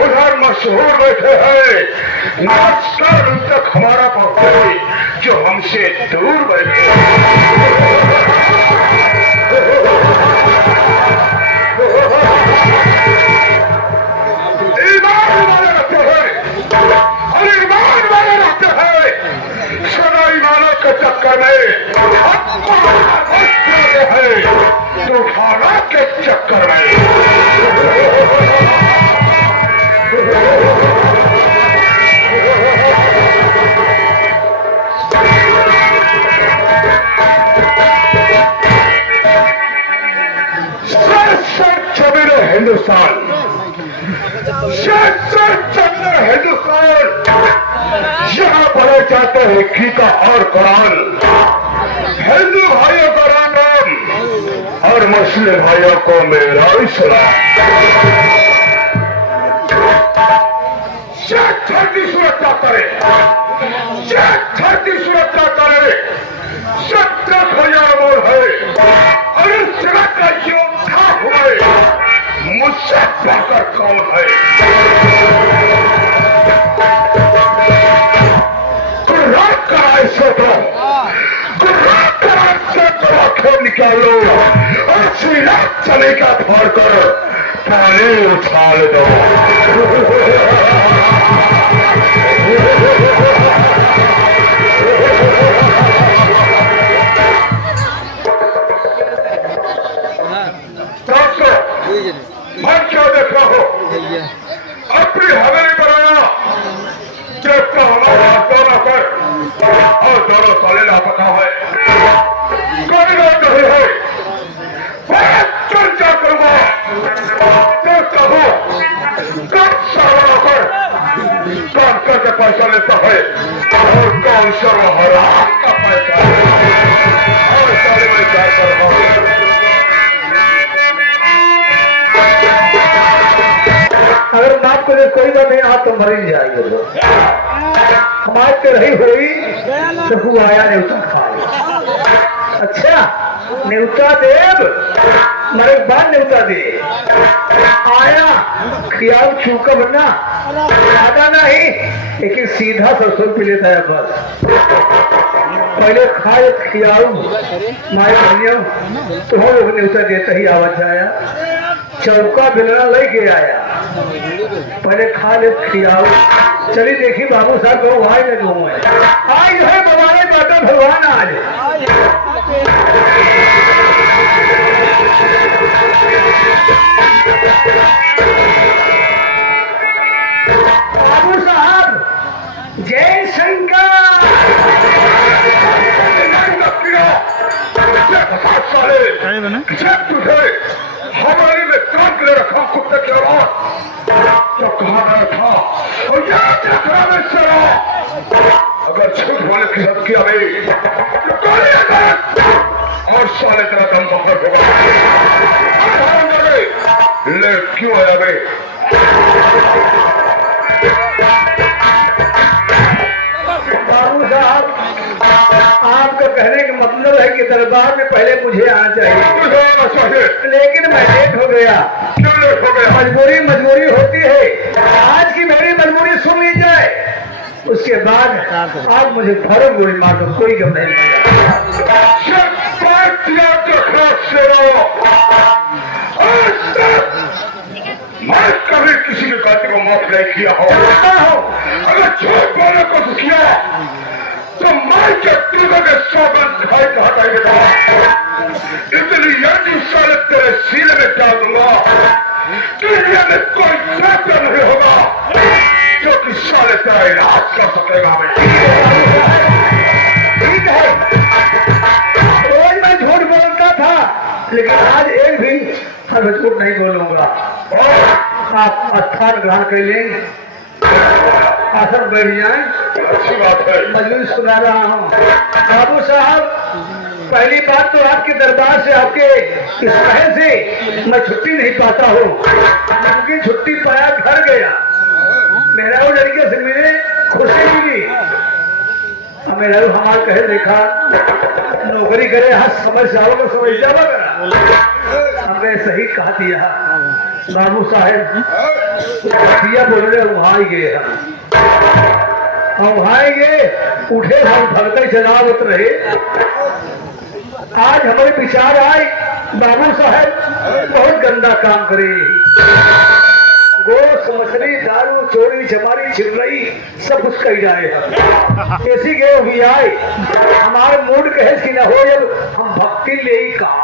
उधर मशहूर बैठे हैं नमस्कार तक हमारा पहुंचे जो हमसे दूर बैठे ईमान वाले रहते हैं और ईमान वाले रहते हैं सदा ईमानों के चक्कर में तूफाना के चक्कर में हिंदुस्तान हिंदुस्तान यहाँ पढ़े जाते हैं गीता और कुरान। हिंदू भाइयों का राम राम और मुस्लिम भाइयों को मेरा इस्लाम। धरती सुरक्षा करे, धरती सुरक्षा करे, 70,000 मोड़ है और इस जगह का योद्धा हुए मुझसे बढ़कर कौन है? गुर्रात कराए से तो गुर्रात कराए से तो आंखें निकालो और श्रीरात चले का फाड़ कर पानी उछाल दो। मैं क्या देख रहा हूँ अपनी हवेली पर आया देखता हमारा दोनों पर और दोनों साले लापता है कोई बात नहीं है चर्चा करूंगा देखता हूँ कौन सारा पर काम करके पैसा लेता है और कौन सर्व हराम का पैसा और सारे में क्या कर रहा हूँ। अगर बात को कोई बात नहीं आप तो मर ही जाएंगे लोग। हमारे पे रही हुई तो हुआ आया न्यूता खाए। अच्छा न्यूता देव मरे बाद न्यूता दे आया खियाल चूका बनना ज्यादा नहीं लेकिन सीधा सरसों पी लेता है बस। पहले खाए खियाल माए बनियम तो हम लोग न्यूता देता ही आवाज आया चौका बिलना लेके आया पहले खा ले खियाओ। चलिए देखी बाबू साहब को भाई में जो है आज है बवाने बेटा भगवान आज बाबू साहब जय शंकर। हमारे में काम के लिए रखा कुत्ते की औलाद तो कहा गया था और याद रखना में चला अगर झूठ बोले की हद किया भाई तो और साले तेरा दम बखर होगा ले क्यों आया भाई। बाबू साहब आपका कहने का मतलब है कि दरबार में पहले मुझे आना चाहिए लेकिन मैं लेट हो गया। क्यों लेट हो गया? मजबूरी होती है। आज की मेरी मजबूरी सुन ली जाए। उसके बाद आप मुझे फौरन गोली मार दो, कोई गम नहीं मैं कभी किसी की गलती को माफ नहीं किया हो। अगर झूठ बोलने को किया तो मैं के सौगंध खाई कहता इतनी यदि साल तेरे सीने में डाल दूंगा, दुनिया में कोई डॉक्टर नहीं होगा जो कि साले तेरा इलाज कर सकेगा। ठीक है, रोज मैं झूठ बोलता था, लेकिन आज एक भी हर झूठ नहीं बोलूंगा। और आप स्थान ग्रहण कर लें, आसन बैठ जाए। अच्छी बात है। मजलिस सुना रहा हूँ। बाबू साहब, पहली बात तो आपके दरबार से, आपके इस शहर से मैं छुट्टी नहीं पाता हूँ, क्योंकि छुट्टी पाया घर गया। मेरा वो लड़के से मिले, खुशी मिली। मेरा हमारा कहे देखा नौकरी करे, हाथ समझ जाओ तो समझ जाओ। हमने सही कहा दिया बाबू साहेब, बोल रहे वहां गए हम वहां गए, उठे हम भगते जनाब रहे। आज हमारे विचार आए बाबू साहेब बहुत गंदा काम करे, गोश मछली दारू चोरी चमारी छिपरई सब कुछ कही जाए। ऐसी गए भी आए, हमारे मूड कहे कि न हो जब हम भक्ति ले ही कहा।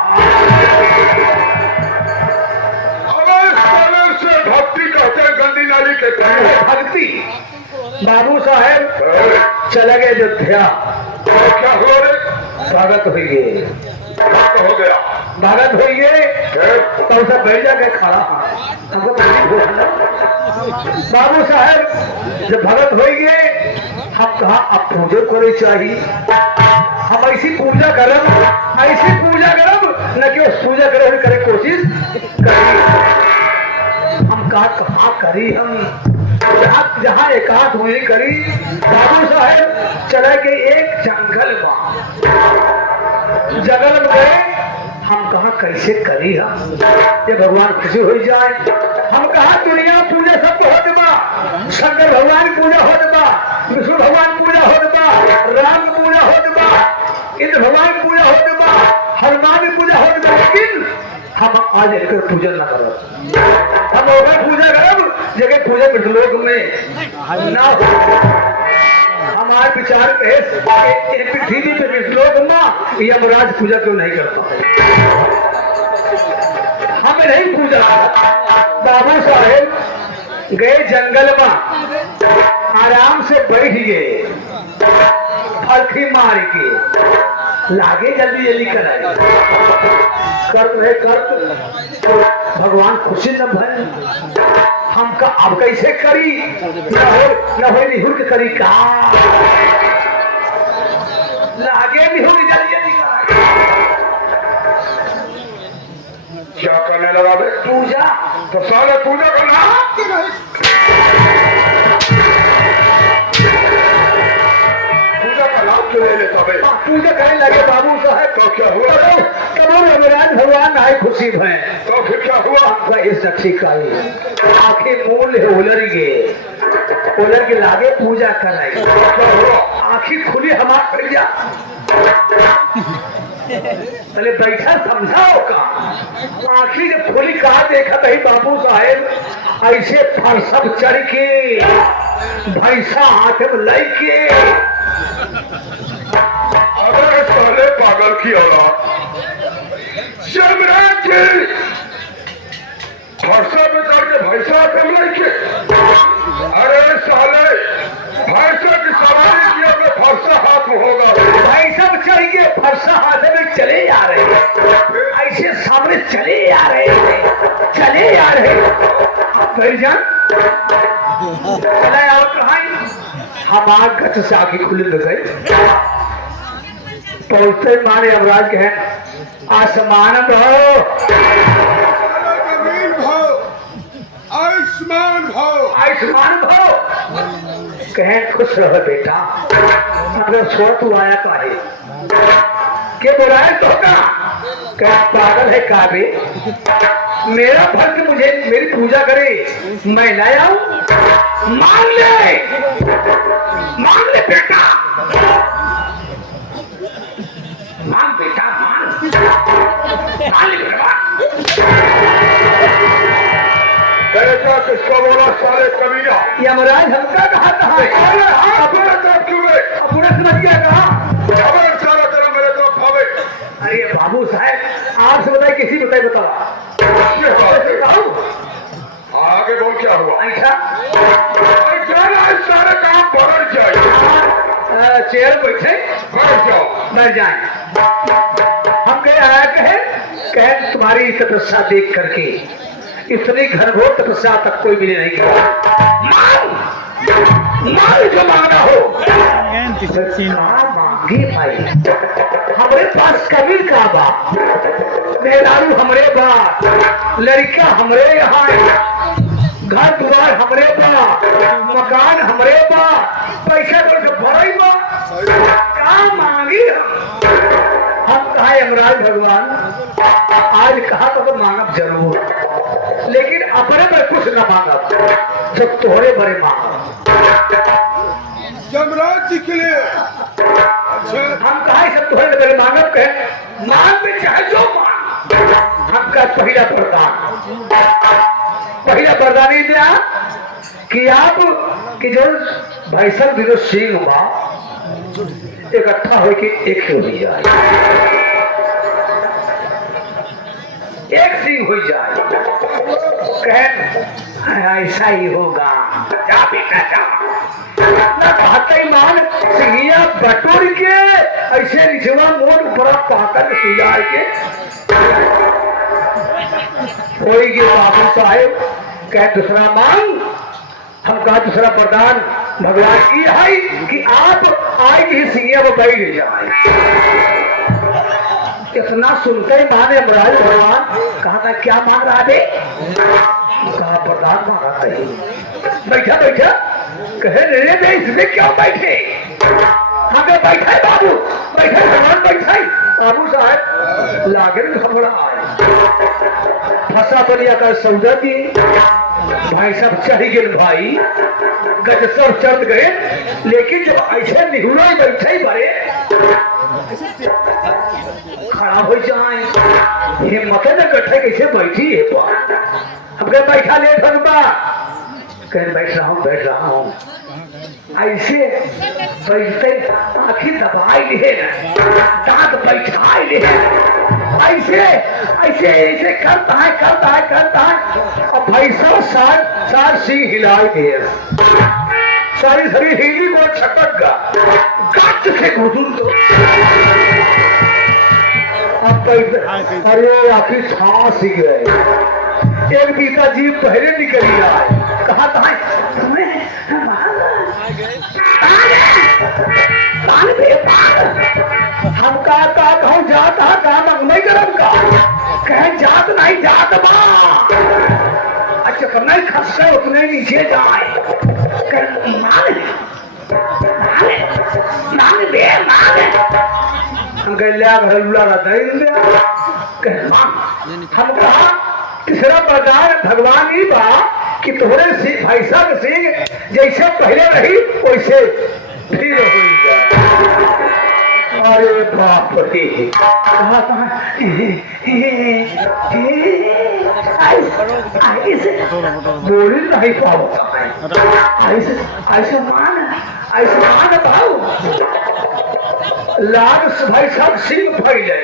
से भक्ति कहते हैं, गंदी नाली के भक्ति। बाबू साहेब चला गए अयोध्या। क्या हुआ रे? स्वागत हुई गए, हो गया भगत हुई गए, तब सब बैठ जाके खड़ा। हमको बाबू साहेब जब भगत हो गए, हम कहा अब पूजा करे चाहिए। हम ऐसी पूजा करब, न कि उस पूजा करे कोशिश करी। हम कहा करी, हम जहाँ एकांत हुई करी। बाबू साहेब चला के एक जंगल में गए। हम कहा कैसे करी हम, ये भगवान खुशी हो जाए। हम कहा दुनिया पूजा सब हो दबा, शंकर भगवान पूजा हो दबा, विष्णु भगवान पूजा हो दबा, राम पूजा हो दबा, इंद्र भगवान पूजा हो दबा, हनुमान पूजा हो दबा, लेकिन हम आज एक पूजन न करो। हम होगा पूजा करब जगह पूजा लोक में ना हो। हमारे विचार पृथ्वी पे लोक में यमराज पूजा क्यों नहीं करता, हमें नहीं पूजा। बाबू साहेब गए जंगल में, आराम से बैठ गए, फलखी मार के लागे जल्दी कराए। कर भगवान खुशी न भय, हमका अब कैसे करी, न हो निहुर के करी का लागे निहुर जल्दी क्या करने लगा बे? पूजा। तो सारे पूजा करना पूजा करने लगे बाबू साहब। तो क्या हुआ? यमराज भगवान आए खुशी भय। तो फिर क्या हुआ? इस ठीक आखिर मूल है उलर के लागे पूजा कराई। क्या हुआ? आखिर खुली हमारा भैया पहले बैठा समझाओ का। आखिर जब खोली कहा देखा नहीं बाबू साहेब ऐसे फरसब चढ़ के भैंसा हाथ में लाई के। अरे साले पागल की औलाद, यमराज जी फरसा में चढ़ के भैंसा हाथ में लाई के। अरे साले भैंसा की सवारी किया तो फरसा हाथ में होगा। भैंसा में चढ़ के फरसा हाथ में चले आ रहे, ऐसे सामने चले आ रहे। फिर जान चला और कहा हमार गच से आगे खुले तो गए। पहुंचते मारे यमराज के हैं आसमान भाव, आयुष्मान भाव कहें खुश रहो बेटा। अगर छोड़ तू आया काहे के बुलाए तो क्या पागल है काबे, मेरा भक्त मुझे मेरी पूजा करे मैं न आऊं। मान ले बेटा, मान बेटा, मान ले बेटा। बेटा किसको बोला सारे कमीना? यमराज हमका कहा था अपने तरफ क्यों गए? अपने समझ गया कहा खबर सारा तरफ मेरे तरफ भावे। अरे बाबू साहब आपसे बताए किसी बताओ आगे बोल क्या हुआ? ऐसा सारे काम बढ़ जाए, चेयर बैठे बढ़ जाओ, मर जाए। हम कहे आया कहे तुम्हारी तपस्या देख करके इतनी घनघोर तपस्या तक कोई मिले नहीं। माल जो मांगना हो मांगी भाई, हमारे पास कमी का बाप, मेहरारू हमरे बाप, लड़का हमरे यहाँ, घर द्वार हमरे बाप, मकान हमरे बाप, पैसा तो भरे बा, क्या मांगी हम कहा यमराज भगवान आज कहा तो मांगब जरूर, लेकिन अपने में कुछ न मांगब, जब तोहरे बड़े मांगब। यमराज जी के लिए अच्छा हम कहा सब तोहरे बड़े मांगब कहे मांग में चाहे जो मांग। हम का पहला वरदान ही दिया कि आप कि जो भाई सब विरोध सिंह हुआ इकट्ठा होके एक ही हो जाए, एक सिंह हो जाए। कहे ऐसा ही होगा, जा बेटा जा। ना कहते मान सिंहिया बटोर के ऐसे निचवा मोड़ ऊपर पाकर सुझार के हो गए। बाबू साहेब कहे दूसरा मांग। हम कहा दूसरा वरदान भगवान की है कि आप आज ही सिंहिया पर बैठ जाए। इतना सुनते ही माने यमराज भगवान कहा था क्या मांग रहा थे? कहा वरदान मांगा था। बैठा बैठा कहे रे बे इसमें क्यों बैठे? हमें बैठा है बाबू, बैठा भगवान बैठा है। बाबू साहब लागे घबरा फंसा बलिया का सौदा दिए भाई सब चढ़ गए, भाई गज सब चढ़ गए, लेकिन जब ऐसे निहुरा बैठे बड़े खड़ा हो जाए हिम्मत न गठे कैसे बैठी है तो हम कहे बैठा ले भगवा कह बैठ रहा हूँ ऐसे बैठते आखिर दबाई ले दांत बैठाई ले ऐसे ऐसे ऐसे करता है और भाई सब सार सिंह हिलाई दे सारी सारी हिली को छटक गा गट से घुसून तो अब अरे आखिर सांस ही गए। एक बीता जीव पहले निकली आए कहा था तुम्हें हम का कहूँ जाता काम नहीं करम का कहें जात नहीं जात बा अच्छा करना ही खससे उतने नीचे जाए हम कह लिया घरलूला हम कहा तीसरा वरदान भगवान ही बा कि तोहरे भाई साहब सिंह जैसे पहले रही वैसे फिर हो जाए। अरे बाप रे बोल नहीं पाओ ऐसे मान भाव लाग भाई साहब सिंह फैले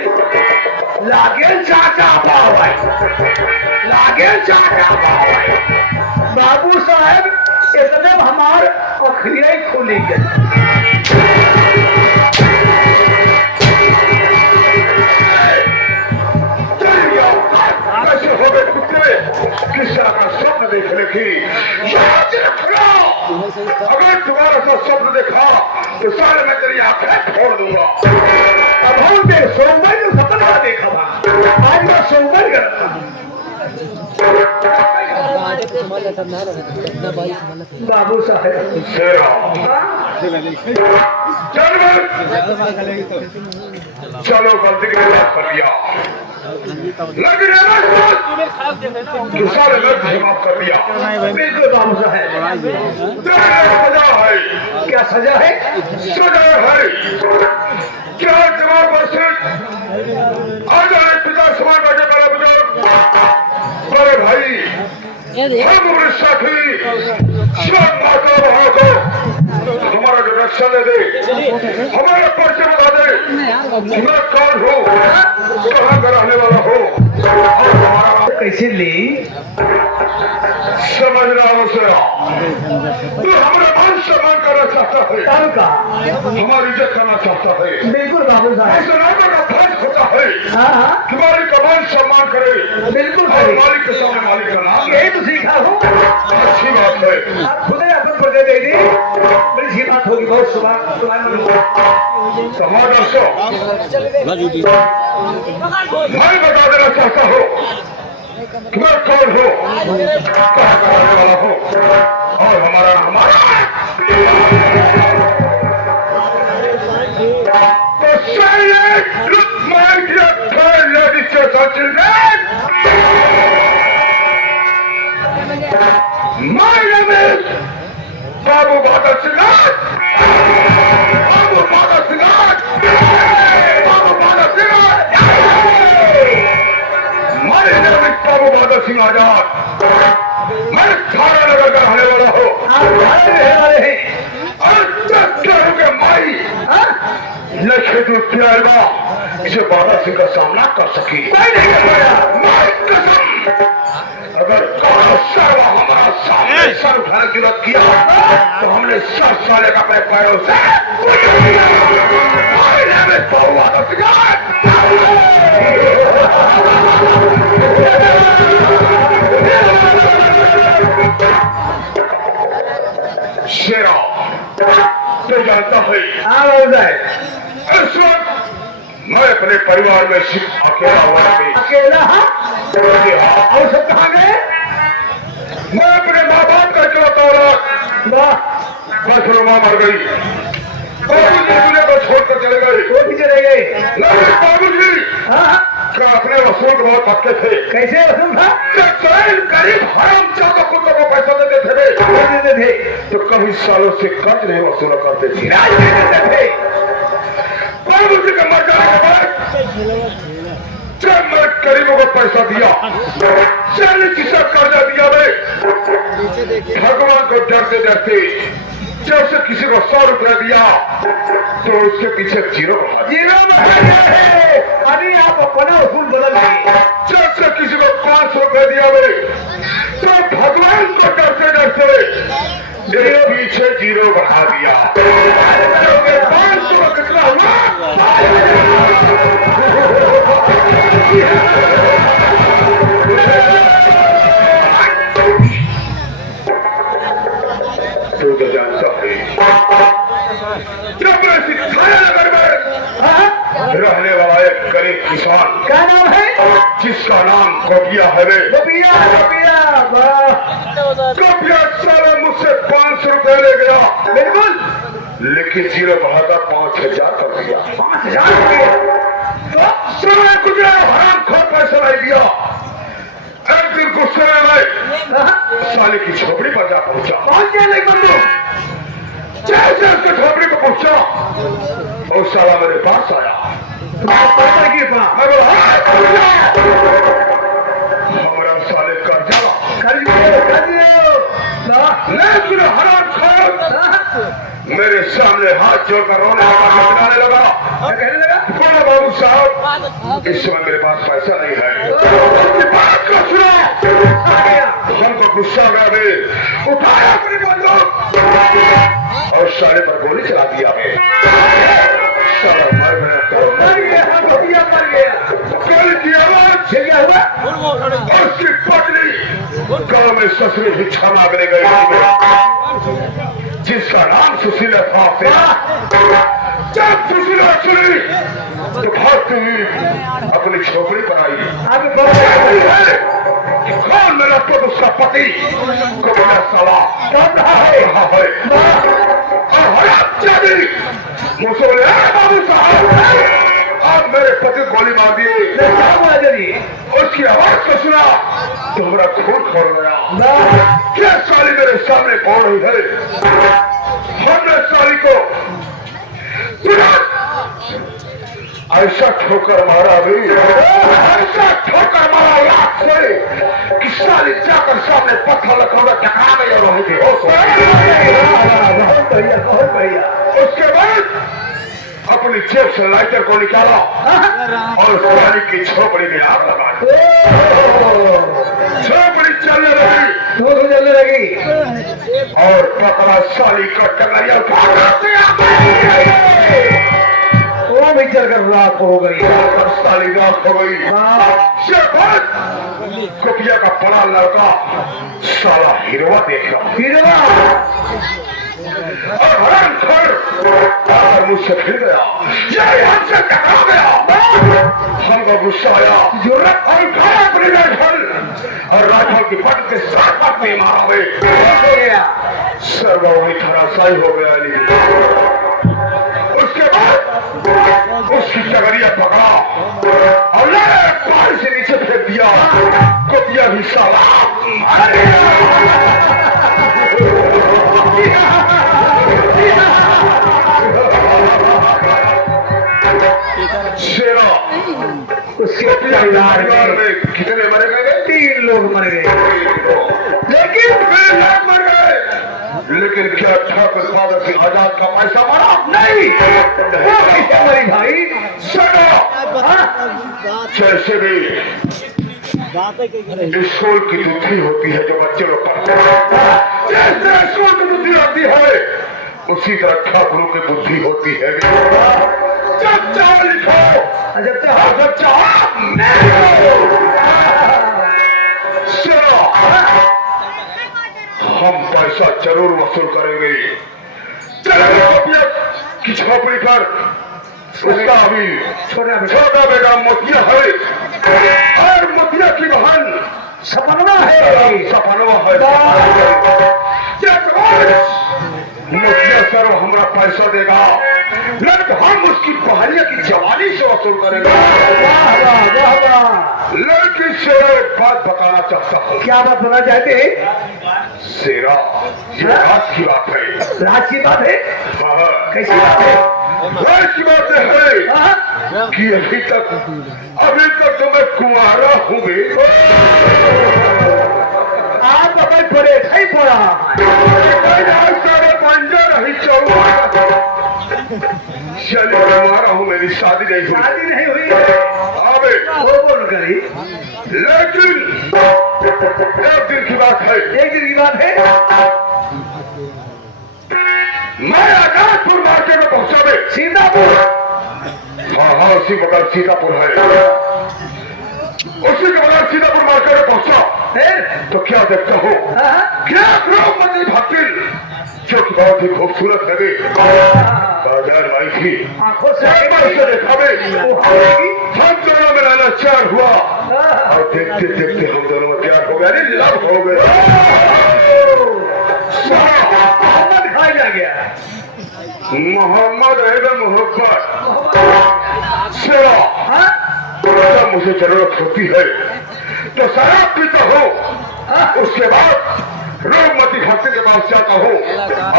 लागे चाचा बाबू साहब इतने हमार अखियाँ खुली गई। किस्सा का स्वप्न देखने की याद रखना, अगर तुम्हारा सा स्वप्न देखा तो सारे मैं तेरी आंखें फोड़ दूंगा। अब हम देख सोमवार को सपना देखा था, आज मैं सोमवार करता हूँ। बाबू साहेब चलो गलती के लिए लेकिन जो सारे लक्ष्य समाप्त कर दिया। बिल्कुल बाबू साहब, सजा है, क्या सजा है? सजा है। क्या जवाब वर्षित आ जाए पिता समान बचे बड़े बुजुर्ग, बड़े भाई, हम उम्र साथी, सब माता बहा को हमारा जो रक्षा दे दे, हमारे परिचय बता दे, मैं कौन हूँ, कहाँ का रहने वाला हूँ, और हमारा कैसे ली? समझना उसे तू हमारा मान सम्मान करना चाहता है, कब का? हमारी इज्जत करना चाहता है, बिल्कुल बाबू साहब। ऐसा नाम का फर्ज होता है हाँ हाँ, कि मालिक का मान सम्मान करे, बिल्कुल और सही। मालिक के सामने मालिक का नाम यही तो सीखा हूँ। अच्छी बात है। आप खुद ही अपन परिचय दे दी, बड़ी सी बात होगी। बहुत सुबह समाज दर्शो मैं बता देना चाहता हूँ कि मैं कौन हूँ, कहाँ का रहने वाला हूँ, और हमारा तो say it, look my dear third lady children. My name is Babu Bhagat Singh. Babu Bhagat Singh. Babu Bhagat Singh. My name is Babu Bhagat Singh Azad. मैं थारा नगर का रहने वाला हूँ। आप भाड़े में रहने वाले हैं। और चक्कर के माई लक्ष्य दूध पिलाएगा इसे बाबा सिंह का सामना कर सकी। कोई नहीं कर पाया। माई कसम, अगर कौन सर्व हमारा सामने सर उठाने की जरूरत किया तो हमने सर साले का पैरों से शेरा तो जानता है हाँ बाबू साहब, इस वक्त मैं अपने परिवार में सिर्फ अकेला हुआ था। अकेला? हाँ, हाँ, और सब कहाँ गए? मैं अपने माँ बाप का इकलौता औलाद, वाह, बस माँ मर गई, बाबूजी मुझे को छोड़कर चले गए। वो भी चले गए। लेकिन बाबूजी हाँ हाँ, का अपने वसूल के बहुत पक्के थे। कैसे वसूल था? जब चैन गरीब हराम चाहता कुत्तों को पैसा देते थे क्या देते थे? तो कभी सालों से कर्ज नहीं वसूल करते थे। राज देते थे। बाबूजी का मर जाने के बाद जब मैं गरीबों को पैसा दिया, 40% कर्जा दिया मैं भगवान को डरते डरते जब से किसी को 100 रुपया दिया तो उसके पीछे जीरो बढ़ा दिया। जीरो है। अभी आप अपना वसूल बदल दिए। जब से किसी को 500 रुपया दिया मैं तो भगवान को डरते डरते मेरे पीछे जीरो बढ़ा दिया। 500 कितना हुआ? तू तो जानता है जब मैं सिखाया नगर में हाँ? रहने वाला एक गरीब किसान क्या नाम है? जिसका नाम गोपिया है वे गोपिया, गोपिया, वाह, गोपिया साला मुझसे 500 रुपए ले गया, बिल्कुल। लेकिन जीरो बढ़ाकर 5000 कर दिया। 5000 रुपये। समय गुजरा हराम खोर पैसा लाई दिया। एक दिन गुस्से में मैं हाँ? साले की झोपड़ी पर जा पहुंचा। कौन क्या नहीं बंदू? जैसे उसके झोपड़ी को पहुंचा और साला मेरे पास आया। पैसा की पास। मैं बोला हमारा साले कर्जा कर दियो। लेकिन हराम खोर हाँ? मेरे सामने हाथ जोड़कर रोने लगा। क्या कहने लगा? बोला बाबू साहब इस समय मेरे पास पैसा नहीं है। अपनी बात को सुनो। हमको गुस्सा आ गया, उठाया अपनी बंदूक और साले पर गोली चला दिया। साला मर गया। मर गया, गोपिया मर गया। गोली की आवाज फिर क्या हुआ? और उसकी पत्नी गांव में ससुर भिक्षा मांगने गई जिसका नाम सुशीला था। जब सुशीला सुनी तो भागती हुई अपनी झोपड़ी पर आई। आगे कौन मेरा पुत्र उसका पति को मेरा साला कौन रहा है? कहा है और हराम जादी मुझसे बोले बाबू साहब आप मेरे पति को गोली मार दिए। क्या हुआ जरी? उसकी आवाज को सुना तो हमारा खून खोल गया। वाह! क्या साली मेरे सामने कौन रही है? हमने साली को तुरंत ऐसा ठोकर मारा भी, ऐसा ठोकर मारा लाख से कि साली जाकर सामने पत्थर लखौड़ा टकरा गई और वहीं बेहोश हो गई। बहुत बढ़िया, बहुत बढ़िया। उसके बाद अपनी जेब से लाइटर को निकाला और साली की झोपड़ी में आग लगा दी। झोपड़ी चलने लगी, धूल जलने लगी और पकड़ा साली का टंगरिया वो भी जलकर राख हो गई। और साली राख हो गई। कुटिया का बड़ा लड़का साला हिरवा देखा हीरा और हरण आकर मुझसे फिर गया, यही हमसे टकरा गया। हमको गुस्सा आया, जरूरत और उठाया अपनी राइफल और राइफल की पट के साथ पट में मारा हुए हो गया। सर्व वही धराशायी हो गया। उसके बाद उसकी टगरिया पकड़ा और पहाड़ से नीचे फेंक दिया। कुतिया भी साला शेरा उसके परिवार में कितने मरे गए? 3 लोग मर गए। लेकिन वे लोग मर गए, लेकिन क्या ठाकुर फादर से आजाद का पैसा मरा? नहीं। वो कैसे मरी भाई? सुनो, जैसे भी स्कूल की बुद्धि होती है जो बच्चे लोग पढ़ते हैं, जैसे स्कूल की बुद्धि होती है उसी तरह ठाकुरों की बुद्धि होती है। जब चाहो लिखो, जब चाहो सुनो, हम पैसा जरूर वसूल करेंगे। चलो की झोपड़ी पर उसका अभी छोटा बेटा मोतिया है और मोतिया की बहन सपनवा है। सपनवा है। मोतिया सर हमारा पैसा देगा, लेकिन हम उसकी बहनिया की जवानी से वसूल करेंगे। लड़की से एक बात बताना चाहता हूँ। क्या बात बताना चाहते हैं? शेरा, ये राज की बात है। राज की बात है? हाँ, कैसी बात है? राज की बात है कि अभी तक तो मैं कुंवारा हूँ भी। आप अपने पड़े नहीं पड़ा। सारे पंजा नहीं चलिए कुंवारा हूँ, मेरी शादी नहीं हुई। शादी नहीं हुई? अबे वो बोल करी। लेकिन एक दिन की बात है। एक दिन की बात है। मैं आजादपुर मार्केट में पहुंचा में सीतापुर। हाँ, उसी बगल सीतापुर है। उसी के बगल सीतापुर मार्केट में पहुंचा तो क्या देखता हूँ, क्या द्रौपदी भक्ति जो कि बहुत ही खूबसूरत लगे बाजार आई थी। आंखों से देखा हम दोनों में लाना चार हुआ और देखते देखते हम दोनों में प्यार हो गया, लव हो गया। खाई जा गया। मोहम्मद है मोहब्बत शेरा, जब मुझे जरूरत होती है तो शराब पीता हूँ, उसके बाद रोगमती भक्ति के पास जाता हूँ,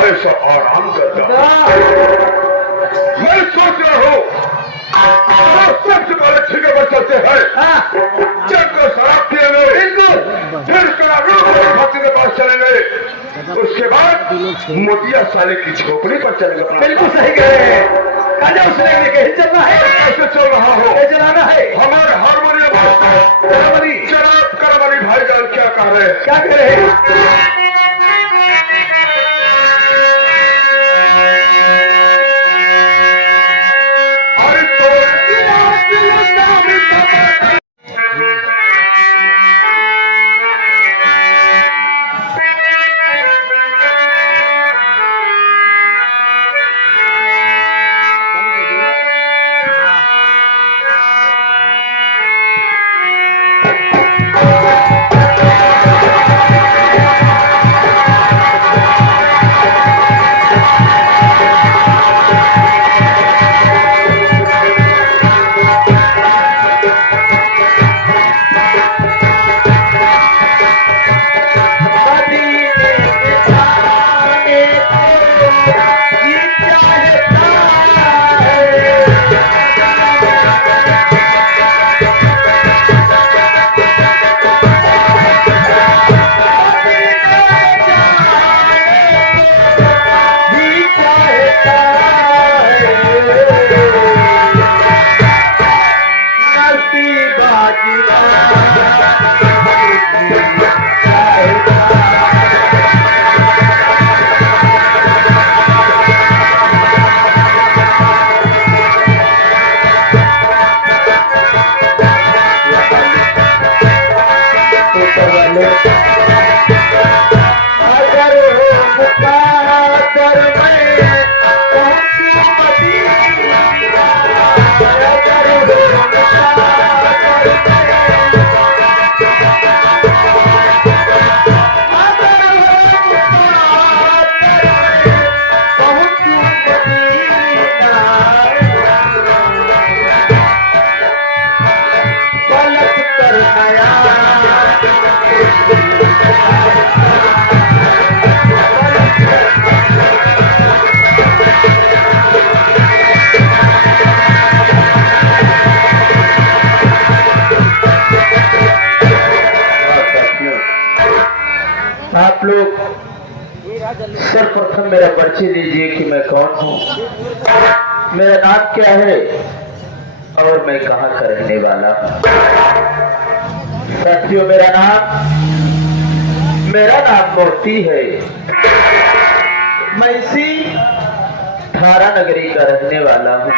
ऐसा आराम करता हूँ। मैं सोच रहा हूँ सबसे पहले ठिके पर चलते हैं, जब को शराब पिएंगे फिर रोगमती भक्ति के पास चलेंगे, उसके बाद मोतिया साले की झोपड़ी पर चलेंगे। बिल्कुल सही कह रहे हैं। काजा उसने कहीं चलना है? कैसे चल रहा हो? चलाना है हमारे हारमोनियम जनाब करमली भाईजान क्या कह रहे हैं? क्या कह रहे हैं? परिचय दीजिए कि मैं कौन हूँ, मेरा नाम क्या है और मैं कहाँ का रहने वाला हूँ। साथियों, मेरा नाम मोती है। मैं इसी थारा नगरी का रहने वाला हूँ।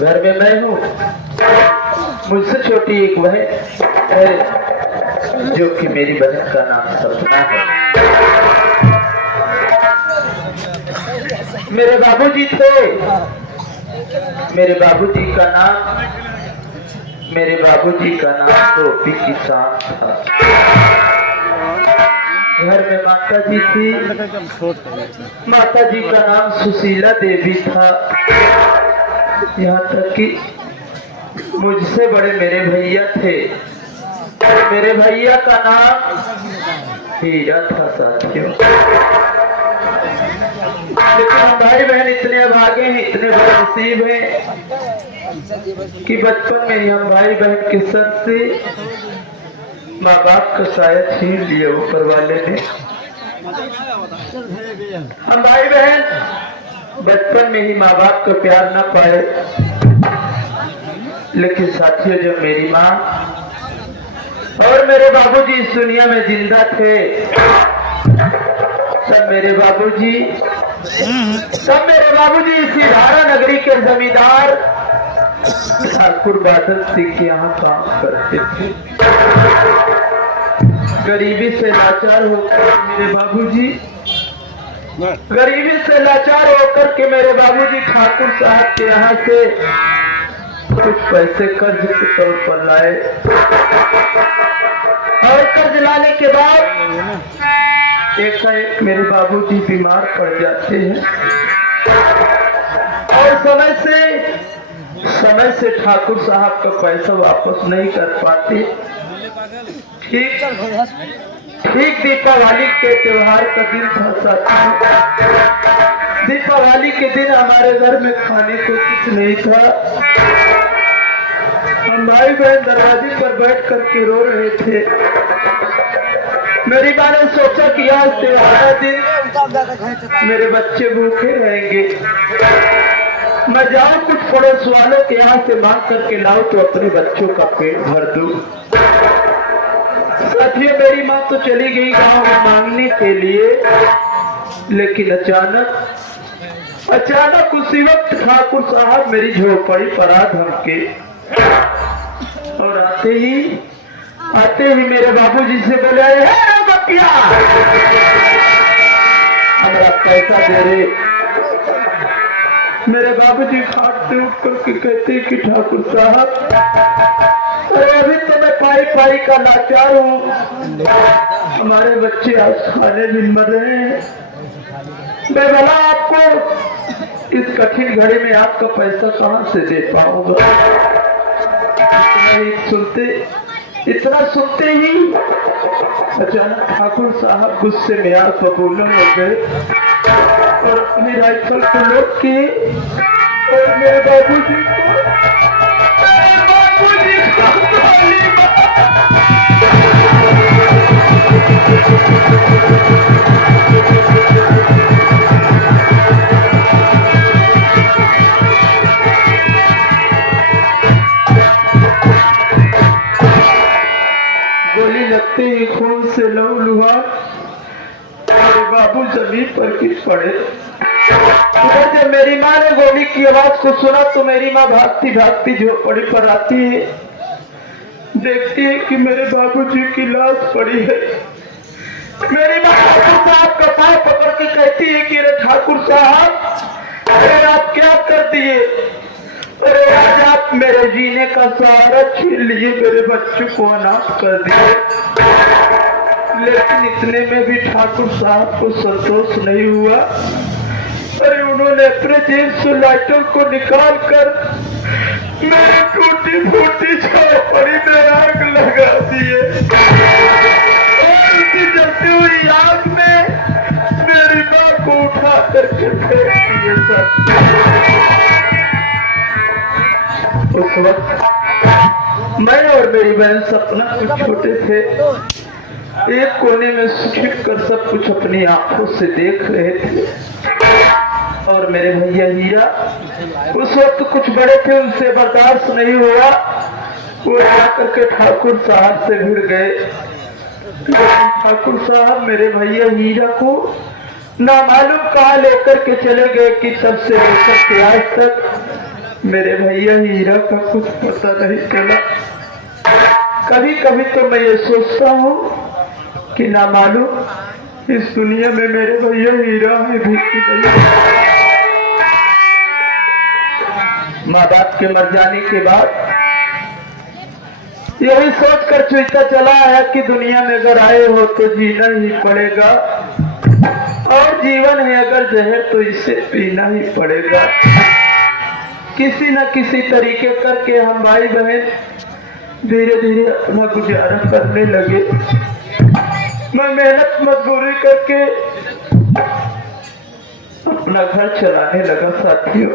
घर में मैं हूँ, मुझसे छोटी एक बहन है जो कि मेरी बहन का नाम सपना है। मेरे बाबूजी थे, मेरे बाबूजी का नाम टोपी किसान था। घर में माता जी थी, माता जी का नाम सुशीला देवी था। यहाँ तक कि मुझसे बड़े मेरे भैया थे, मेरे भैया का नाम हीरा था। साथियों, लेकिन हम भाई बहन इतने अभागे हैं, इतने बदनसीब हैं कि बचपन में ही हम भाई बहन के सर से माँ बाप का शायद छीन लिया ऊपर वाले ने। हम भाई बहन बचपन में ही माँ बाप का प्यार न पाए। लेकिन साथियों, जब मेरी माँ और मेरे बाबूजी इस दुनिया में जिंदा थे, तब मेरे बाबूजी इसी धारा नगरी के जमींदार ठाकुर बादल सिंह के यहाँ काम करते थे। गरीबी से लाचार होकर के मेरे बाबूजी ठाकुर साहब के यहाँ से कुछ पैसे कर्ज के तौर पर लाए, और कर्ज लाने के बाद एक मेरे बाबूजी बीमार पड़ जाते हैं और समय से ठाकुर साहब का पैसा वापस नहीं कर पाते। ठीक दीपावली के त्योहार का दिन था साथियों। दीपावली के दिन हमारे घर में खाने को कुछ नहीं था। हम भाई बहन दरवाजे पर बैठ करके रो रहे थे। मेरी माँ ने सोचा कि आज त्योहार दिन मेरे बच्चे भूखे रहेंगे, मैं जाऊं कुछ पड़ोस वालों के यहाँ से मांग करके लाऊं तो अपने बच्चों का पेट भर दूं। साथियों, मेरी माँ तो चली गई गांव में मांगने के लिए, लेकिन अचानक उसी वक्त ठाकुर साहब मेरी झोपड़ी पर आ धमके और आते ही मेरे बाबूजी से बोले, हमारा पैसा दे रहे। मेरे बाबूजी खाट से उठ करके कहते कि ठाकुर साहब, अरे अभी तो मैं पाई का लाचार हूँ, हमारे बच्चे आज खाने भी मर रहे हैं, मैं भला आपको इस कठिन घड़ी में आपका पैसा कहाँ से दे पाऊंगा। इतना सुनते ही अचानक ठाकुर साहब गुस्से में आकर बोलने लग गए और अपनी राइफल को लोड किए और मेरे बाबूजी गोली लगते ही खून से लहूलुहान मेरे बाबू जमीन पर गिर पड़े। उधर जब मेरी माँ ने गोली की आवाज को सुना तो मेरी माँ भागती भागती झोपड़ी पर आती है, देखती है कि मेरे बाबूजी की लाश पड़ी है। मेरी माँ ठाकुर साहब का पाँव पकड़ के कहती है कि अरे ठाकुर साहब, अरे आप क्या कर दिए, अरे आज आप मेरे जीने का सहारा छीन लिए, मेरे बच्चों को अनाथ कर दिए। लेकिन इतने में भी ठाकुर साहब को संतोष नहीं हुआ। अरे उन्होंने अपने जेब से लाइटर को निकाल कर मेरी टूटी फूटी झोपड़ी में आग लगा दिए और उसी जलती हुई आग में मेरी माँ को उठा करके फेंक दिए। उस वक्त मैं और मेरी बहन सपना कुछ छोटे थे। एक कोने में छिप कर सब कुछ अपनी आंखों से देख रहे थे। और मेरे भैया हीरा उस वक्त कुछ बड़े थे, उनसे बर्दाश्त नहीं हुआ, वो जाकर के ठाकुर साहब से भिड़ गए। ठाकुर साहब मेरे भैया हीरा को ना मालूम कहाँ लेकर के चले गए कि तब से लेकर के आज तक मेरे भैया हीरा का कुछ पता नहीं चला। कभी कभी तो मैं ये सोचता हूँ कि ना मालूम इस दुनिया में मेरे भैया हीरा है भी कि नहीं। माँ बाप के मर जाने के बाद यही सोच कर चुनता चला है कि दुनिया में अगर आए हो तो जीना ही पड़ेगा, और जीवन है अगर जहर तो इसे पीना ही पड़ेगा। किसी न किसी तरीके करके हम भाई बहन धीरे धीरे अपना गुजारा करने लगे। मैं मेहनत मजदूरी करके अपना घर चलाने लगा। साथियों,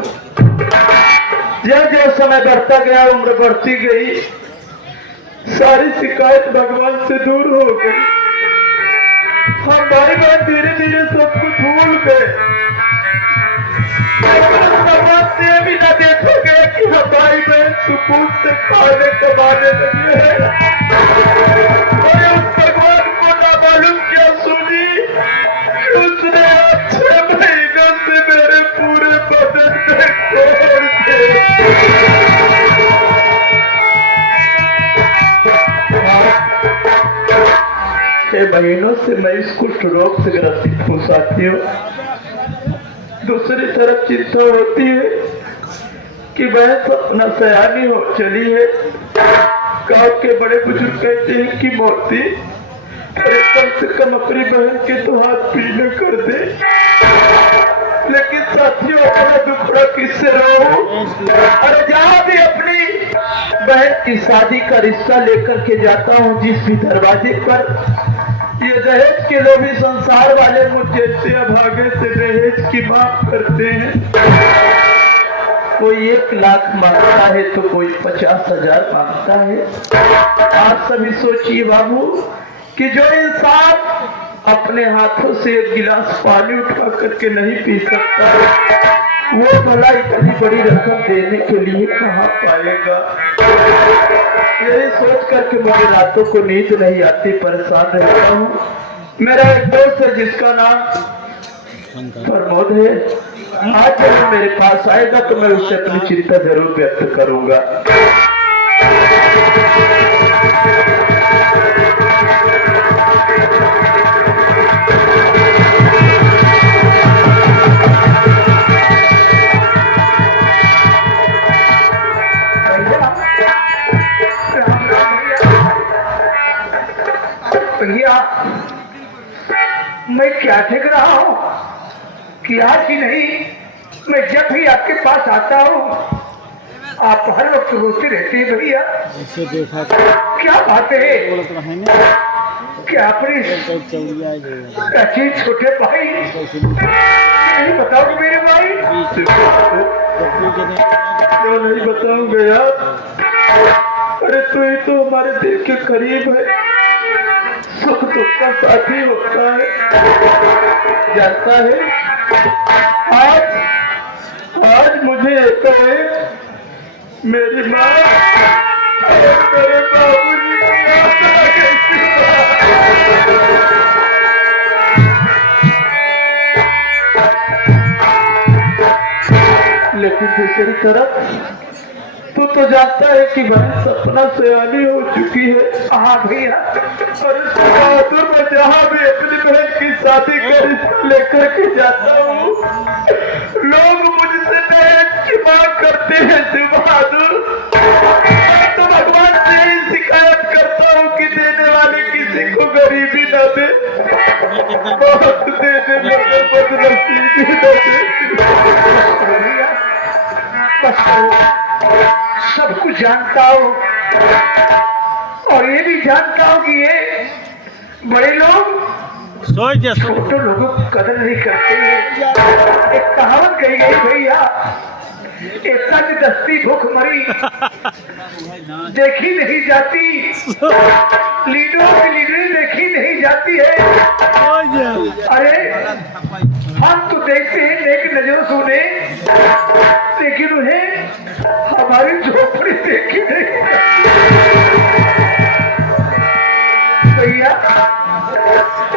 जो समय बढ़ता गया, उम्र बढ़ती गई, सारी शिकायत भगवान से दूर हो गई। हम भाई बहन धीरे धीरे सब कुछ भूल गए। भगवान से भी ना देखोगे कि हम भाई बहन सुकून से खाने कमाने लगे हैं। और उस भगवान को ना मालूम क्या सुनी कि उसने 6 महीनों से मेरे पूरे बदन में कोड़ दिए। महीनों से मैं इस कुष्ठ रोग से ग्रसित हूँ। साथियों, दूसरी तरफ चिंता होती है कि वह अपना सयानी हो चली है। गांव के बड़े बुजुर्ग कहते हैं कि मोती, अरे कम से कम अपनी बहन के तो हाथ पीले कर दे। लेकिन साथियों, अपना दुखड़ा किससे रहूं? अरे जहाँ भी अपनी बहन की शादी का रिश्ता लेकर के जाता हूँ, जिस भी दरवाजे पर ये दहेज के लोभी संसार वाले मुझे भागे से दहेज की मांग करते हैं। कोई 1 लाख मांगता है तो कोई 50,000 मांगता है। आप सभी सोचिए बाबू कि जो इंसान अपने हाथों से 1 गिलास पानी उठा करके नहीं पी सकता, वो भला इतनी बड़ी रकम देने के लिए कहाँ पाएगा। यही सोच करके मुझे रातों को नींद नहीं आती, परेशान रहता हूँ। मेरा एक दोस्त है जिसका नाम प्रमोद है। आज जब वो मेरे पास आएगा तो मैं उससे अपनी चिंता जरूर व्यक्त करूंगा। भैया, मैं क्या देख रहा हूँ कि आज ही नहीं, मैं जब भी आपके पास आता हूँ आप हर वक्त रोते रहते हैं। भैया क्या बात है? क्या अपनी अच्छे छोटे भाई नहीं बताओगे मेरे भाई? क्यों नहीं बताऊंगा यार? अरे तू ही तो हमारे दिल के करीब है, सुख दुख का साथी होता है। जानता है, आज मुझे तो मेरी माँ और मेरे बाबूजी की याद आ गई। लेकिन दूसरी तरफ तू तो जानता है कि बहन सपना सयानी हो चुकी है। हाँ भैया, और इसके बहादुर मैं जहाँ भी अपनी बहन की शादी का रिश्ता लेकर के जाता हूँ, लोग मुझसे दहेज की मांग करते हैं। शिव बहादुर, मैं तो भगवान से ही शिकायत करता हूँ कि देने वाले किसी को गरीबी न दे, बहुत दे दे मगर बदनसीबी न दे। सब कुछ जानता हूँ और ये भी जानता हूँ कि ये बड़े लोग छोटे लोगों को कदर नहीं करते हैं। एक कहावत कही गई भैया, एक दस्ती भूख मरी देखी नहीं जाती, लीडरों की लीडरी देखी नहीं जाती है। अरे हम तो देखते हैं नेक नजर सुने, लेकिन उन्हें हमारी झोपड़ी देखी नहीं। भैया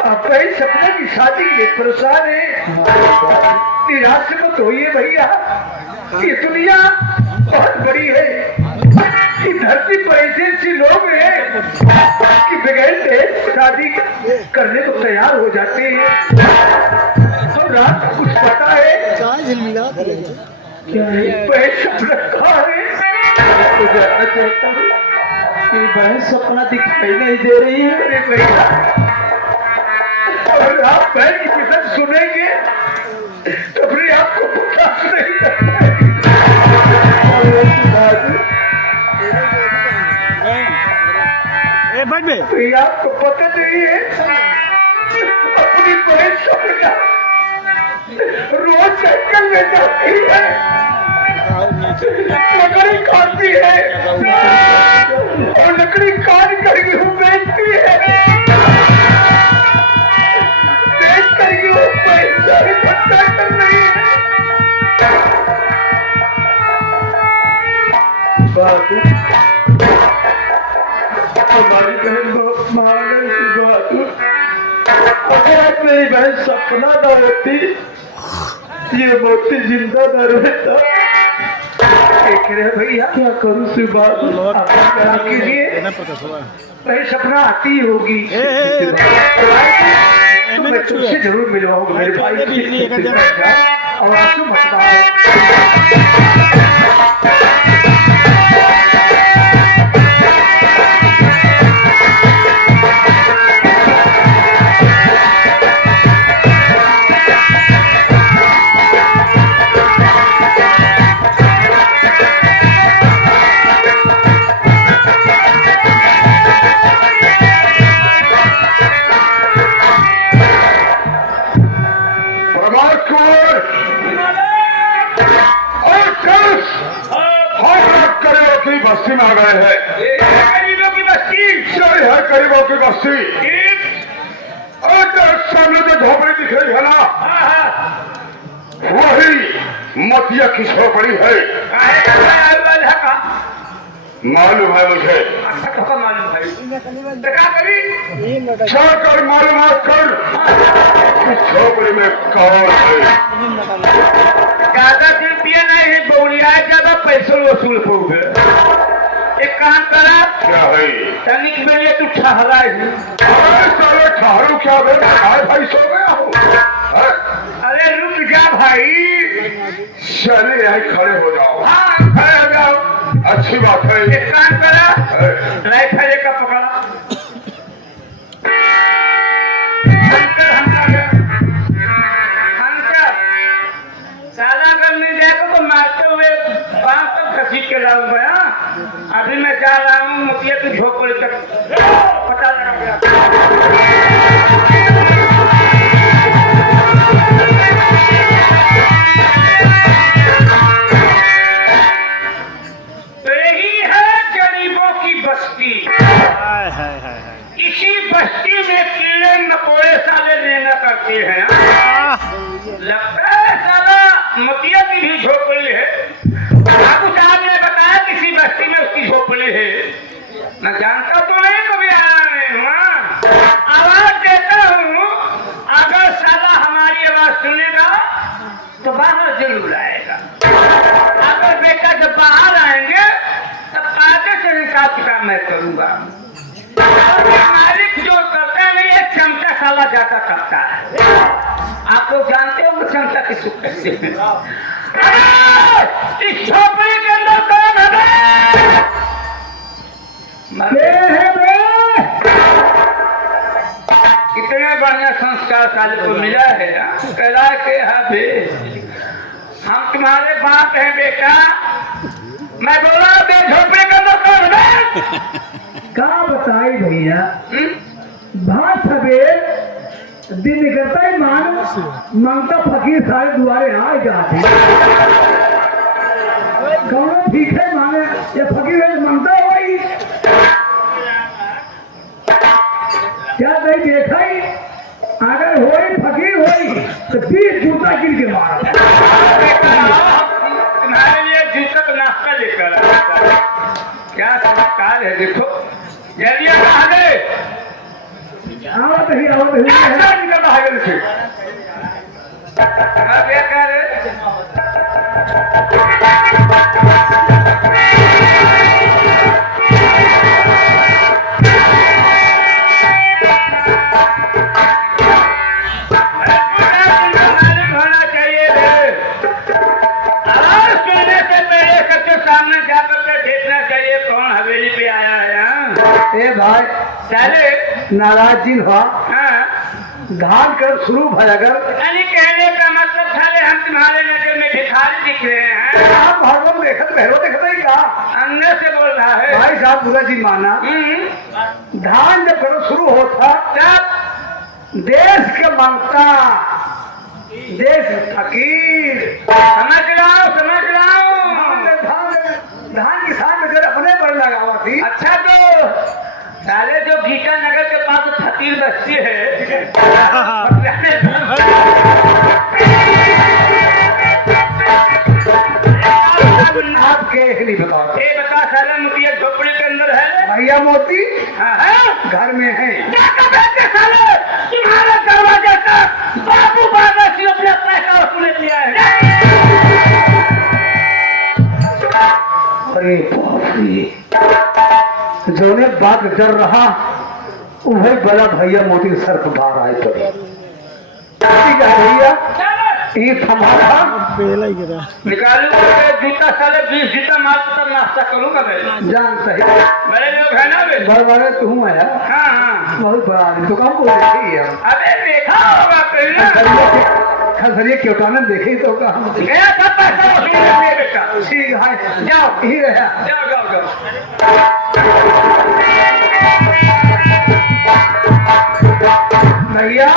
आप कहीं सपने की शादी के लिए परेशान है, निराश मत होइए भैया। ये दुनिया बहुत बड़ी है, कि धरती पर ऐसे लोग हैं कि बगैर दहेज शादी करने को तैयार हो जाते हैं। तो रात को कुछ पता है क्या है? सपना है तो जानना चाहता हूँ कि बहन सपना दिखाई नहीं दे रही है। अरे भैया, और आप बहन की किस्मत सुनेंगे तो फिर आपको पता नहीं। तो आपको पता नहीं है, अपनी बहन सपना रोज साइकिल में जाती है, लकड़ी काटती है और लकड़ी काट कर गेहूं बेचती है, बेच कर गेहूं पैसा इकट्ठा कर रही है। हमारी बहन बहुत महान है बात। अगर मेरी बहन सपना न होती, ये मोती जिंदा न रहता। देख रहे भैया, क्या करूँ से बात कीजिए, भाई सपना आती होगी तो मैं तुमसे जरूर मिलवाऊंगा मेरे भाई। और आंसू मत बस्ती में आ गए हैं। गरीबों की बस्ती है, गरीबों की बस्ती। और सामने जो झोपड़ी दिख रही है ना, वही मतिया की झोपड़ी है। मालूम है मुझे, जाकर मालूमात कर झोपड़ी में कौन है। ज्यादा रुपया नहीं है, बोलिया ज्यादा पैसे वसूल हो। एक काम करा, क्या है तनिक में ये तू ठहरा है। अरे ठहरू क्या भाई सो गया हूँ। अरे रुक जा भाई, चले यहाँ खड़े हो जाओ। हाँ खड़े हो जाओ, अच्छी बात है। एक काम करा, राइफल का पकड़ा, सादा अगर मिल जाएगा तो मारते हुए बांध तक घसीट के लाऊंगा। अभी मैं जा रहा हूँ मुखिया की झोपड़ी तक, पता लगा। तो यही है गरीबों की बस्ती। इसी बस्ती में कीड़े मकोड़े साले लेना करते हैं। लगता है साला मुखिया की भी झोपड़ी है। बाबू साहब ने बताया किसी बस्ती में उसकी झोपड़ी है। मैं जानता तो नहीं, कभी आया नहीं हुआ। आवाज देता हूँ, अगर साला हमारी आवाज सुनेगा तो बाहर जरूर आएगा। अगर बेटा जब बाहर आएंगे तब कायदे से हिसाब किताब मैं करूंगा। मालिक जो करता नहीं है, चमचा साला जाता करता है। आप लोग जानते हो चमचा किस कहते हैं। इस झोपड़ी के अंदर कौन है? कितने बढ़िया संस्कार साले को मिला है। कला के हाथे हम तुम्हारे बाप हैं बेटा। मैं बोला झोपड़ी के अंदर कौन है? कहा बताई भैया, भात सवेर दिन निकलता ही मांगता फकीर सारे दुआरे आ जाते। कौन ठीक है मांगे ये फकीर मांगता हो भाई, क्या नहीं देखा 20 जूता गिन के मारा। तुम्हारे लिए जूता तो नाश्ता लेकर आया। क्या संस्कार है देखो। जल्दी कहा गए आवत ही ऐसा निकल रहा है से क्या कह रहे होना चाहिए आवाज सुनने से पहले सबके सामने जाकर के देखना चाहिए कौन हवेली पे आया है। हाँ? ए भाई चले नाराज जी हुआ हाँ धान कर शुरू भयगर यानी कहने का मतलब था हम तुम्हारे नजर में भिखारी दिख रहे हैं। आप भगवान देखत भैरो देखते ही का अंदर से बोल रहा है। भाई साहब बुरा जी माना धान जब करो शुरू होता तब देश के मांगता देश फकीर समझ रहा हूँ। धान किसान में अपने पर लगावा थी। अच्छा तो साले जो गीता नगर के पास फकीर बस्ती है आपके नहीं बताओ ये बता साले मुखिया झोपड़ी के अंदर है। भैया मोती हाँ है घर में है। जाकर बैठे साले तुम्हारे दरवाजे तक बाबू बाबा से अपने पैसा वसूल लिया है। अरे बाप रे जोने बात डर रहा वही बड़ा भैया मोती सर को बाहर आए पड़े। ठीक है भैया ये हमारा निकालू जूता साले 20 जूता मार तब नाश्ता करूंगा मैं। जानता है बड़े लोग है ना बे। बड़े तू आया हाँ हाँ बहुत बड़ा आदमी दुकान को देखी है अबे देखा होगा पहले खसरिए क्यों देखे तो कहा गया था पैसा वसूल लिया बेटा। ठीक है जाओ ही रहा जाओ जाओ जाओ भैया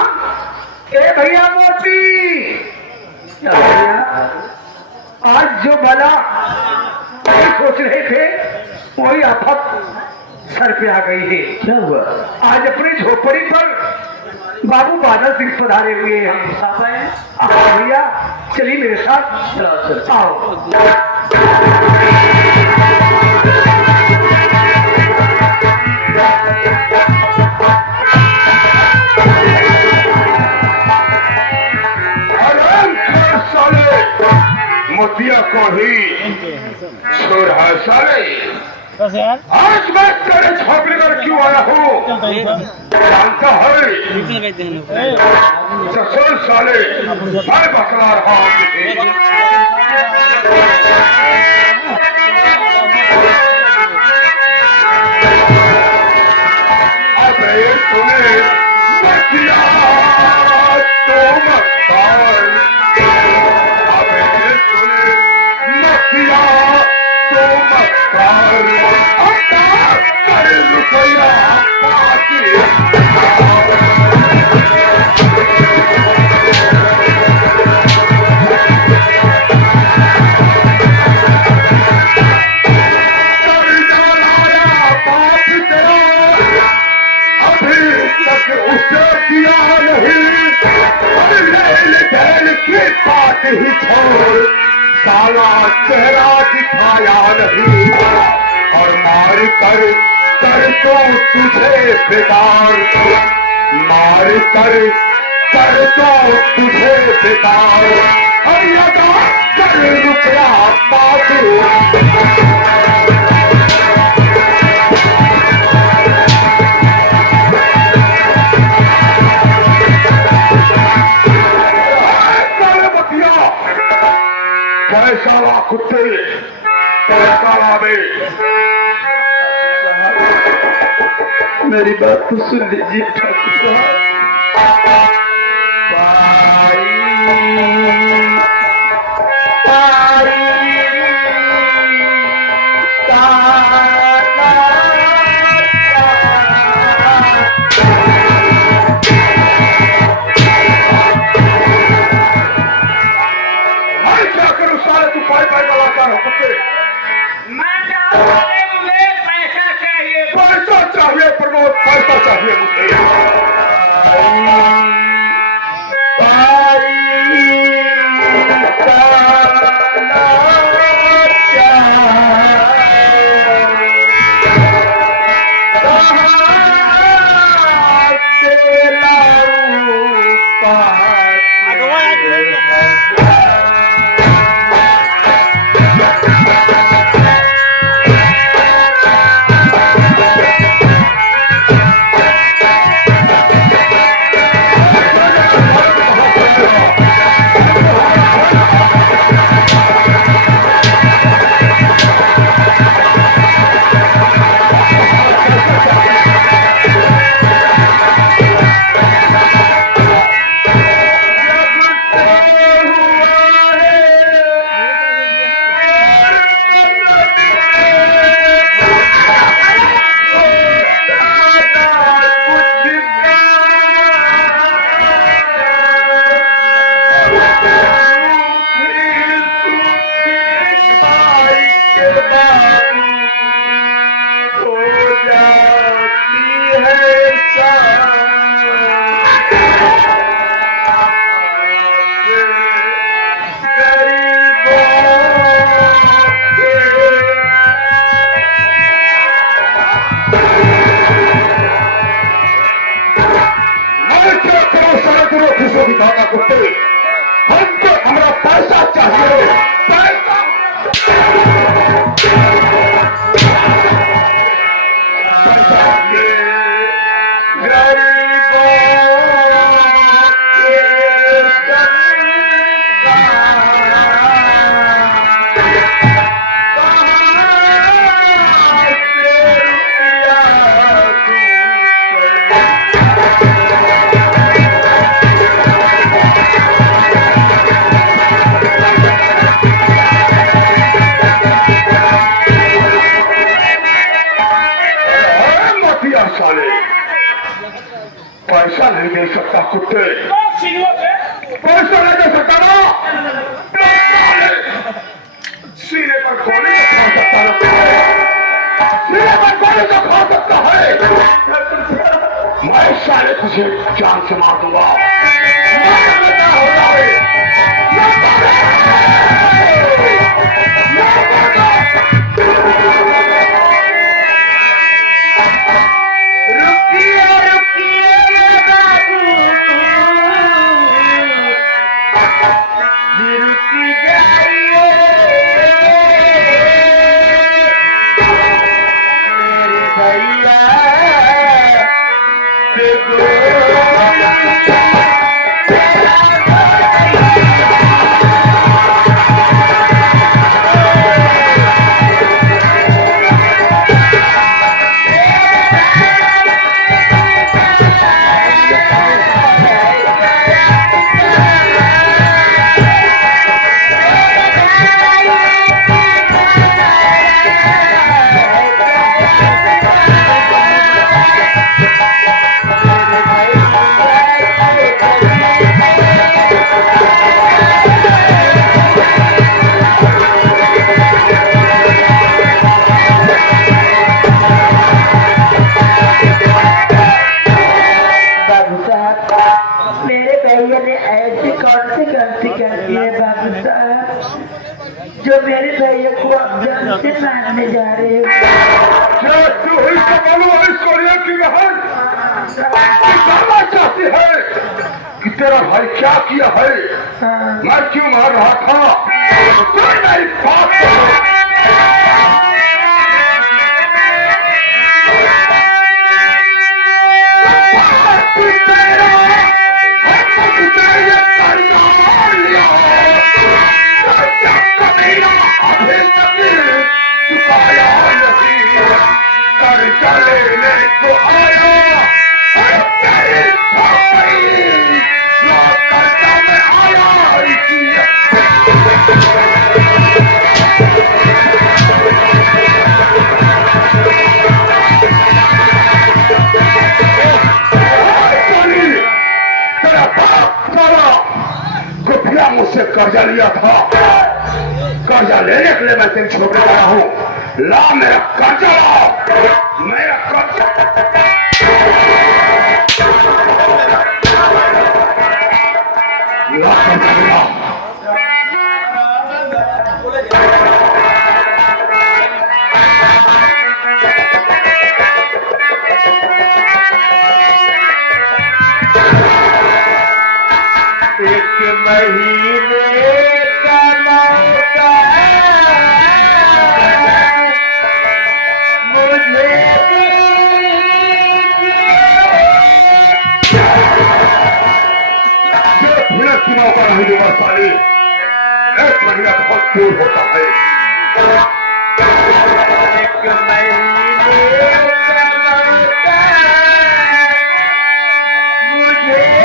ए भैया मोती भैया आज जो बला वही सोच रहे थे वही आफत सर पे आ गई है। क्या हुआ आज अपनी झोपड़ी पर बाबू बादल सिंह पधारे हुए हम साहब आए। आओ भैया चलिए मेरे साथ आओ। मोतिया को ही छोड़ा साले आज बात करे झोपड़ी पर क्यों आया हूँ जानता है ससुर साले मैं बकरा रहा अबे तुम्हें मोतिया तुम ही छोड़ साला चेहरा दिखाया नहीं और मार कर तो तुझे बेकार मार कर तो तुझे बेकार और लगा कर रुपया पाते पैसा कुत्ते पैसा लावे मेरी बात तो सुन लीजिए ठाकुर साहब। पैसा चाहिए प्रमोद पैसा चाहिए मुझे पैसों की खाता कुत्ते हमको हमारा पैसा चाहिए पैसा पैसा नहीं दे सकता कुत्ते पैसा नहीं दे सकता ना सीने पर गोली तो खा सकता है सीने पर गोली तो खा सकता है मैं साले तुझे जान से मार दूंगा जो मेरे भैया को आप जान से मारने जा रहे हो क्या तू इसको बोलो इस कोरिया की बहन जानना चाहती है कि तेरा भाई क्या किया है मैं क्यों मार रहा था तो मेरी बात मुझसे कर्जा लिया था कर्जा लेने के लिए मैं तेरे छोड़ने आया हूँ ला मेरा कर्जा ला मेरा कर्जा ला कर्जा ला महीने का मौका मुझे की मौका नहीं दूंगा साली एक महीना बहुत दूर होता है एक महीने का मौका मुझे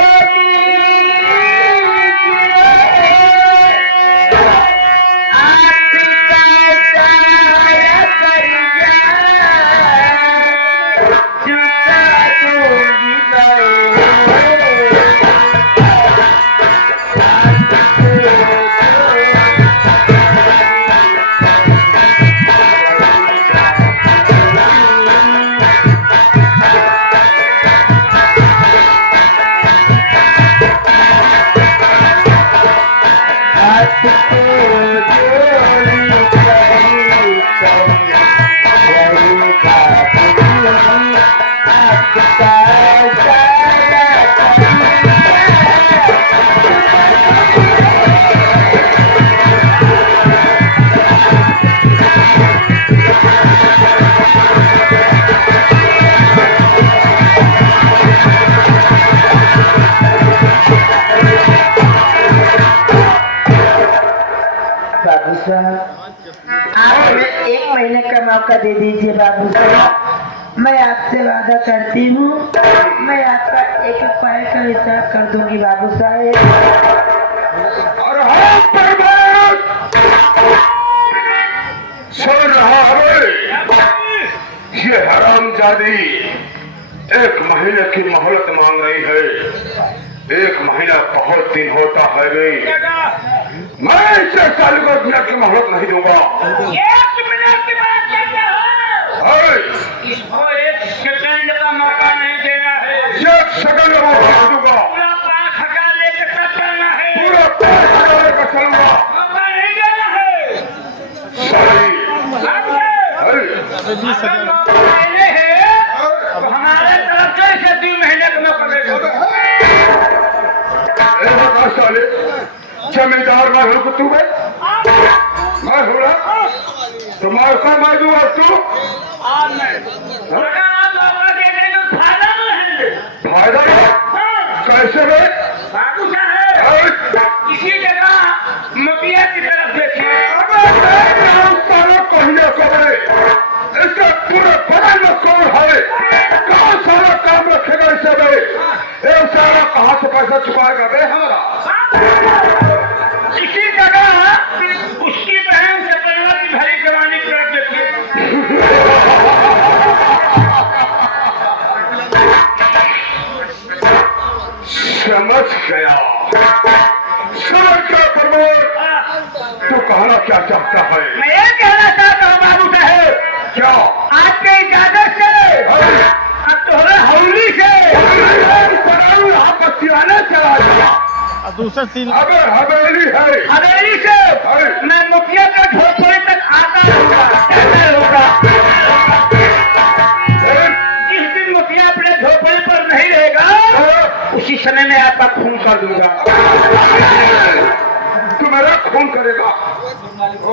बाबू साहब, आप हमें 1 महीने का मौका दे दीजिए बाबू साहब। मैं आपसे वादा करती हूँ, मैं आपका एक पैर का हिसाब कर दूंगी बाबू साहब। और हाँ परमात्मा सुन रहा है, ये हरामजादी 1 महीने की मोहलत मांग रही है। 1 महीना बहुत दिन होता है रे, मैं इसे 1 साल को मिनट की मोहलत नहीं दूंगा। 1 मिनट की बात करते हो, है, इसको 1 सेकंड का मौका नहीं देना है। 1 सेकंड में मोहलत दूंगा, पूरा 5,000 लेकर सब चलना है, पूरा 5,000 लेकर चलूंगा। मौका नहीं देना है। सही है, अगर मौका देने है तो हमारे तरफ से इसे 2 महीने का मौका दे दो। साले जमींदार मैं हूँ तू भाई, मैं हूँ ना, तो मैं दूंगा तू अगर आप मौका दे देंगे तो फायदा नहीं है। फायदा हाँ, कैसे रे? बाबू साहब इसी जगह मोतिया की तरफ देखिए। सारा कहिया कबरे इसका पूरे बदल में कौन है? कौन सारा काम रखेगा इसे बे? एक सारा कहाँ से पैसा छुपाएगा बे हमारा? इसी जगह उसकी बहन से परिवार की भरी जवानी की तरफ देखिए। समझ गया, समझ गया प्रमोद, तू कहना क्या चाहता है? मैं ये कहना चाहता हूँ बाबू साहब, क्या? आपके इजाजत से अब तोहरे हौली से यहाँ पर सिराने चला गया। दूसरा सीन अबे हवेली है, हवेली से मैं मुखिया के झोपड़ी तक आता रहूंगा। कैसे होगा? जिस दिन मुखिया अपने झोपड़ी पर नहीं रहेगा उसी समय में आपका खून कर दूंगा। तू मेरा खून करेगा? ओ